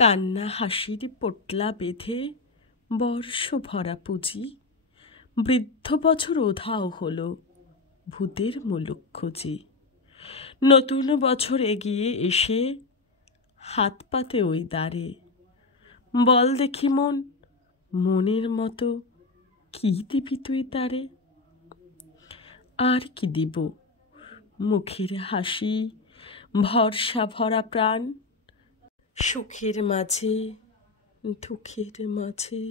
কান্না হাসির পোটলা বেঁধে বর্ষ ভরা পুঁজি, বৃদ্ধ বছর ওধাও হলো ভূতের মুলুক খুঁজি। নতুন বছর এগিয়ে এসে হাত পাতে ওই দ্বারে, বল দেখি মন মনের মতো কি দিবি তুই তারে। আর কি দিব, মুখের হাসি, ভরসা ভরা প্রাণ, সুখের মাঝে দুঃখের মাঝে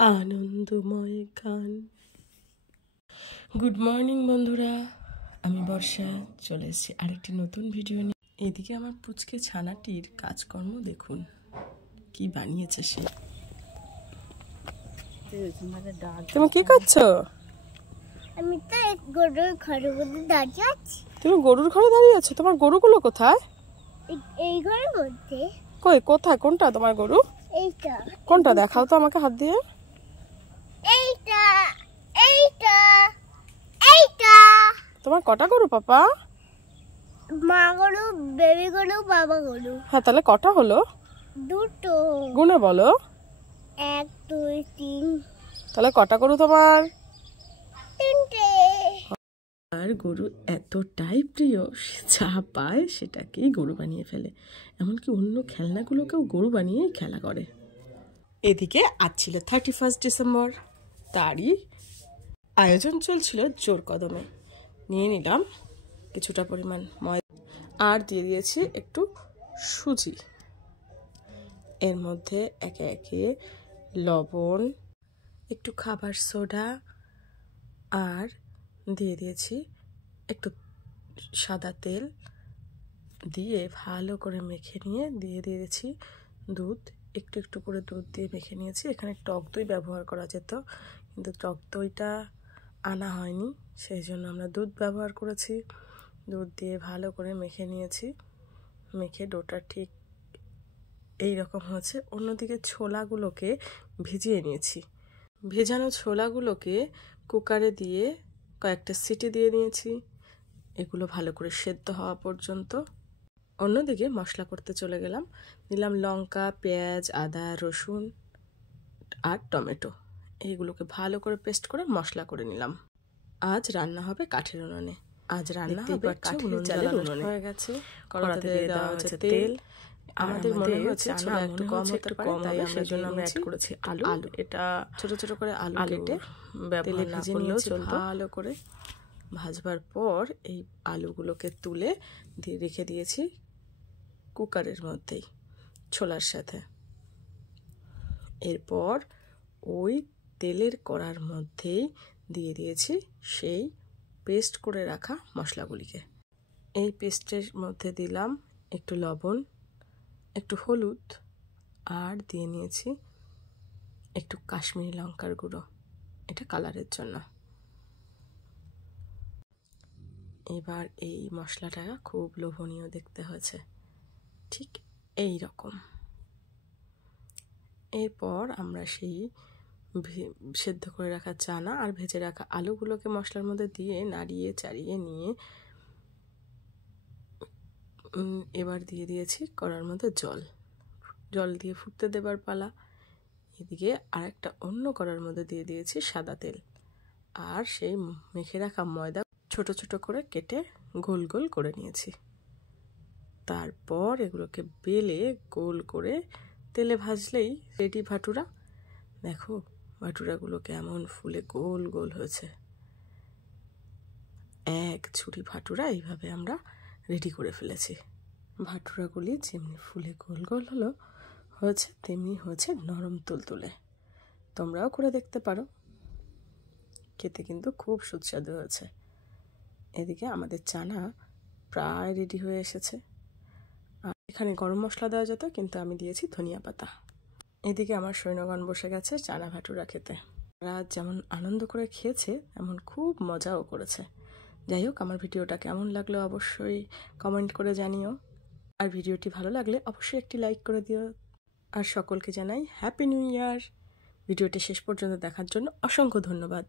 আনন্দময় গান। গুড মর্নিং বন্ধুরা, আমি বর্ষা চলে এসেছি আরেকটি নতুন ভিডিও নিয়ে। এদিকে আমার পুচকে ছানাটির কাজকর্ম দেখুন কি বানিয়েছে সে। তুমি কি করছো? আমি তো গরুর ঘরের মধ্যে দাঁড়িয়ে আছি। তুমি গরুর ঘরে দাঁড়িয়ে আছো? তোমার গরুগুলো কোথায়? এই ঘরের মধ্যে। কই, কোথায়? কোনটা তোমার গরু? এইটা। কোনটা দেখাও তো আমাকে হাত দিয়ে। এইটা এইটা এইটা। তোমার কটা গরু পাপা? মা গরু, বেবি গরু, বাবা গরু। হ্যাঁ, তাহলে কটা হলো? দুটো। গুনে বলো। 1 2 3। তাহলে কটা গরু তোমার? 3টে। আর গরু এতটাই প্রিয়, সে যা পায় সেটাকেই গরু বানিয়ে ফেলে। এমনকি অন্য খেলনাগুলোকেও গরু বানিয়ে খেলা করে। এদিকে আজ ছিল 31 ডিসেম্বর, তারই আয়োজন চলছিল জোর কদমে। নিয়ে নিলাম কিছুটা পরিমাণ ময়দা আর দিয়ে দিয়েছি একটু সুজি। এর মধ্যে একে একে লবণ, একটু খাবার সোডা আর দিয়ে দিয়েছি একটু সাদা তেল দিয়ে ভালো করে মেখে নিয়ে দিয়ে দিয়েছি দুধ। একটু একটু করে দুধ দিয়ে মেখে নিয়েছি। এখানে টক দই ব্যবহার করা যেত, কিন্তু টক দইটা আনা হয়নি, সেই জন্য আমরা দুধ ব্যবহার করেছি। দুধ দিয়ে ভালো করে মেখে নিয়েছি। মেখে ডোটা ঠিক এই রকম হয়েছে। অন্যদিকে ছোলাগুলোকে ভিজিয়ে নিয়েছি। ভেজানো ছোলাগুলোকে কুকারে দিয়ে কয়েকটা সিটি দিয়ে নিয়েছি, এগুলো ভালো করে সেদ্ধ হওয়া পর্যন্ত। অন্যদিকে মশলা করতে চলে গেলাম। নিলাম লঙ্কা, পেঁয়াজ, আদা, রসুন আর টমেটো। এইগুলোকে ভালো করে পেস্ট করে মশলা করে নিলাম। আজ রান্না হবে কাঠের উনুনে। আজ রান্না হবে কাঠের জালের উনুনে। হয়ে গেছে, কড়াতে দিয়ে দেওয়া হয়েছে তেল। আমাদের মনে হচ্ছে ছোলা একটু কম হতে পারে, তাই আমরা জন্য আমরা অ্যাড করেছি আলু। এটা ছোট ছোট করে আলু কেটে তেলে ভেজে নিয়েছি ভালো করে। ভাজবার পর এই আলুগুলোকে তুলে দিয়ে রেখে দিয়েছি কুকারের মধ্যেই ছোলার সাথে। এরপর ওই তেলের কড়ার মধ্যেই দিয়ে দিয়েছি সেই পেস্ট করে রাখা মশলাগুলিকে। এই পেস্টের মধ্যে দিলাম একটু লবণ, একটু হলুদ আর দিয়ে নিয়েছি একটু কাশ্মীরি লঙ্কার গুঁড়ো, এটা কালারের জন্য। এবার এই মশলাটা খুব লোভনীয় দেখতে হয়েছে, ঠিক এই রকম। এরপর আমরা সেই সেদ্ধ করে রাখা চানা আর ভেজে রাখা আলুগুলোকে মশলার মধ্যে দিয়ে নাড়িয়ে চাড়িয়ে নিয়ে এবার দিয়ে দিয়েছি কড়ার মধ্যে জল দিয়ে ফুটতে দেবার পালা। এদিকে আরেকটা অন্য কড়ার মধ্যে দিয়ে দিয়েছি সাদা তেল আর সেই মেখে রাখা ময়দা ছোট ছোট করে কেটে গোল গোল করে নিয়েছি। তারপর এগুলোকে বেলে গোল করে তেলে ভাজলেই রেডি ভাটুরা। দেখো ভাটুরাগুলো কেমন ফুলে গোল গোল হয়েছে। এক ঝুড়ি ভাটুরা এইভাবে আমরা রেডি করে ফেলেছি। ভাটুরাগুলি যেমনি ফুলে গোল গোল হয়েছে তেমনি হয়েছে নরম তুলতুলে। তোমরাও করে দেখতে পারো, খেতে কিন্তু খুব সুস্বাদু হয়েছে। এদিকে আমাদের চানা প্রায় রেডি হয়ে এসেছে। আর এখানে গরম মশলা দেওয়া যেত, কিন্তু আমি দিয়েছি ধনিয়া পাতা। এদিকে আমার সৈন্যগণ বসে গেছে চানা ভাটুরা খেতে। ওরা যেমন আনন্দ করে খেয়েছে এমন খুব মজাও করেছে। যাই হোক, আমার ভিডিওটা কেমন লাগলো অবশ্যই কমেন্ট করে জানিও। আর ভিডিওটি ভালো লাগলে অবশ্যই একটি লাইক করে দিও। আর সকলকে জানাই হ্যাপি নিউ ইয়ার। ভিডিওটি শেষ পর্যন্ত দেখার জন্য অসংখ্য ধন্যবাদ।